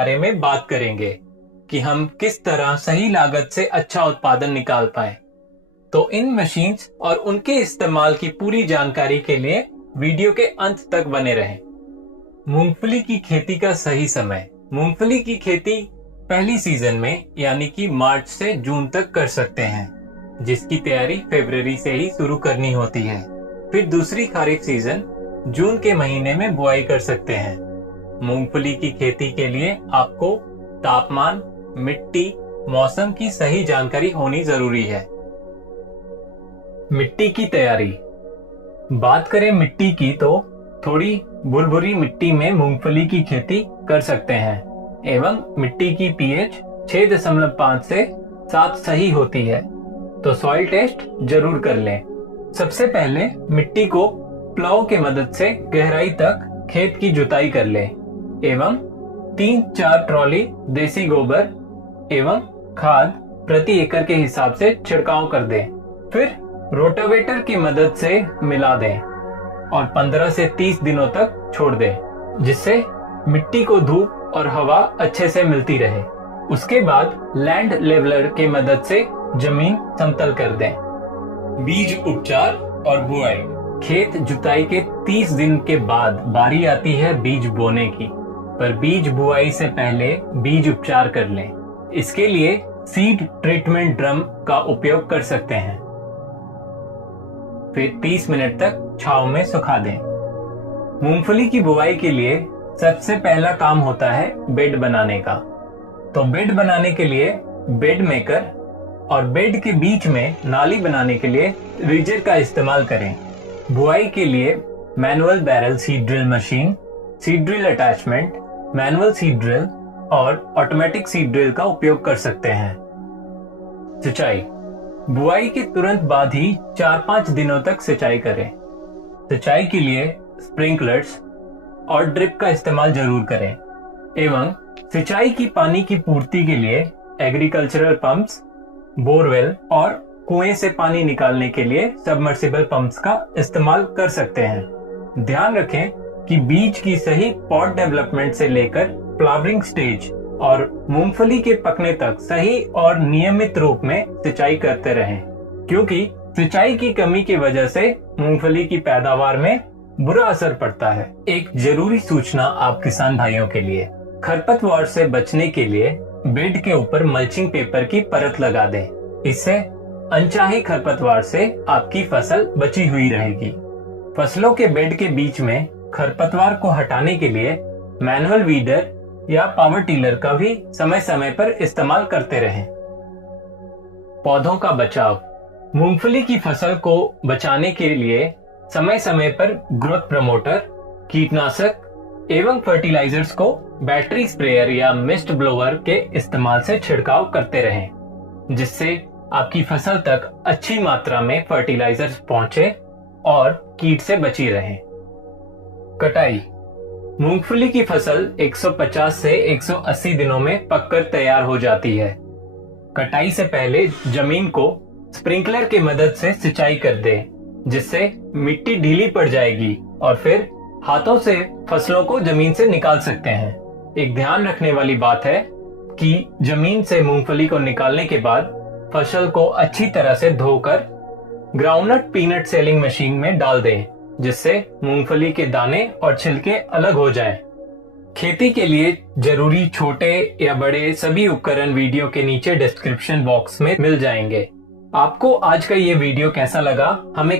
बारे में बात करेंगे कि हम किस तरह सही लागत से अच्छा उत्पादन निकाल पाए। तो इन मशीन्स और उनके इस्तेमाल की पूरी जानकारी के लिए वीडियो के अंत तक बने रहें। मूंगफली की खेती का सही समय। मूंगफली की खेती पहली सीजन में यानी कि मार्च से जून तक कर सकते हैं, जिसकी तैयारी फरवरी से ही शुरू करनी होती है। फिर दूसरी खरीफ सीजन जून के महीने में बुआई कर सकते हैं। मूंगफली की खेती के लिए आपको तापमान, मिट्टी, मौसम की सही जानकारी होनी जरूरी है। मिट्टी की तैयारी। बात करें मिट्टी की तो थोड़ी भुरभुरी मिट्टी में मूंगफली की खेती कर सकते हैं एवं मिट्टी की पीएच 6.5 से 7 सही होती है, तो सॉइल टेस्ट जरूर कर लें। सबसे पहले मिट्टी को प्लाव के मदद से गहराई तक खेत की जुताई कर लें एवं 3-4 ट्रॉली देसी गोबर एवं खाद प्रति एकड़ के हिसाब से छिड़काव कर दें। फिर रोटावेटर की मदद से मिला दें और 15 से 30 दिनों तक छोड़ दें, जिससे मिट्टी को धूप और हवा अच्छे से मिलती रहे। उसके बाद लैंड लेवलर की मदद से जमीन समतल कर दें। बीज उपचार और बुआई। खेत जुताई के 30 दिन के बाद बारी आती है बीज बोने की, पर बीज बुआई से पहले बीज उपचार कर लें। इसके लिए सीड ट्रीटमेंट ड्रम का उपयोग कर सकते हैं। फिर 30 मिनट तक छांव में सुखा दें। मूंगफली की बुआई के लिए सबसे पहला काम होता है बेड बनाने का। तो बेड बनाने के लिए बेड मेकर और बेड के बीच में नाली बनाने के लिए रिजर का इस्तेमाल करें। बुआई के लिए manual barrel seed drill machine, seed drill attachment, manual seed drill और ऑटोमेटिक सीड ड्रिल का उपयोग कर सकते हैं। सिंचाई। बुआई के तुरंत बाद ही 4-5 दिनों तक सिंचाई करें। सिंचाई के लिए स्प्रिंकलर्स और ड्रिप का इस्तेमाल जरूर करें एवं सिंचाई की पानी की पूर्ति के लिए एग्रीकल्चरल पंप्स, बोरवेल और कुएं से पानी निकालने के लिए सबमर्सिबल पंप्स का इस्तेमाल कर सकते हैं। ध्यान रखें कि बीज की सही पॉट डेवलपमेंट से लेकर फ्लावरिंग स्टेज और मूंगफली के पकने तक सही और नियमित रूप में सिंचाई करते रहें, क्योंकि सिंचाई की कमी की वजह से मूंगफली की पैदावार में बुरा असर पड़ता है। एक जरूरी सूचना आप किसान भाइयों के लिए। खरपतवार से बचने के लिए बेड के ऊपर मल्चिंग पेपर की परत लगा दें। इससे अनचाहे खरपतवार से आपकी फसल बची हुई रहेगी। फसलों के बेड के बीच में खरपतवार को हटाने के लिए मैनुअल वीडर या पावर टीलर का भी समय समय पर इस्तेमाल करते रहें। पौधों का बचाव। मूंगफली की फसल को बचाने के लिए समय समय पर ग्रोथ प्रमोटर, कीटनाशक एवं फर्टिलाइजर्स को बैटरी स्प्रेयर या मिस्ट ब्लोअर के इस्तेमाल से छिड़काव करते रहें, जिससे आपकी फसल तक अच्छी मात्रा में फर्टिलाइजर्स पहुंचे और कीट से बची रहे। कटाई। मूंगफली की फसल 150 से 180 दिनों में पककर तैयार हो जाती है। कटाई से पहले जमीन को स्प्रिंकलर की मदद से सिंचाई कर दें, जिससे मिट्टी ढीली पड़ जाएगी और फिर हाथों से फसलों को जमीन से निकाल सकते हैं। एक ध्यान रखने वाली बात है कि जमीन से मूंगफली को निकालने के बाद फसल को अच्छी तरह से धोकर ग्राउंडनट पीनट सेलिंग मशीन में डाल दें, जिससे मूंगफली के दाने और छिलके अलग हो जाएं। खेती के लिए जरूरी छोटे या बड़े सभी उपकरण वीडियो के नीचे डिस्क्रिप्शन बॉक्स में मिल जाएंगे। आपको आज का ये वीडियो कैसा लगा हमें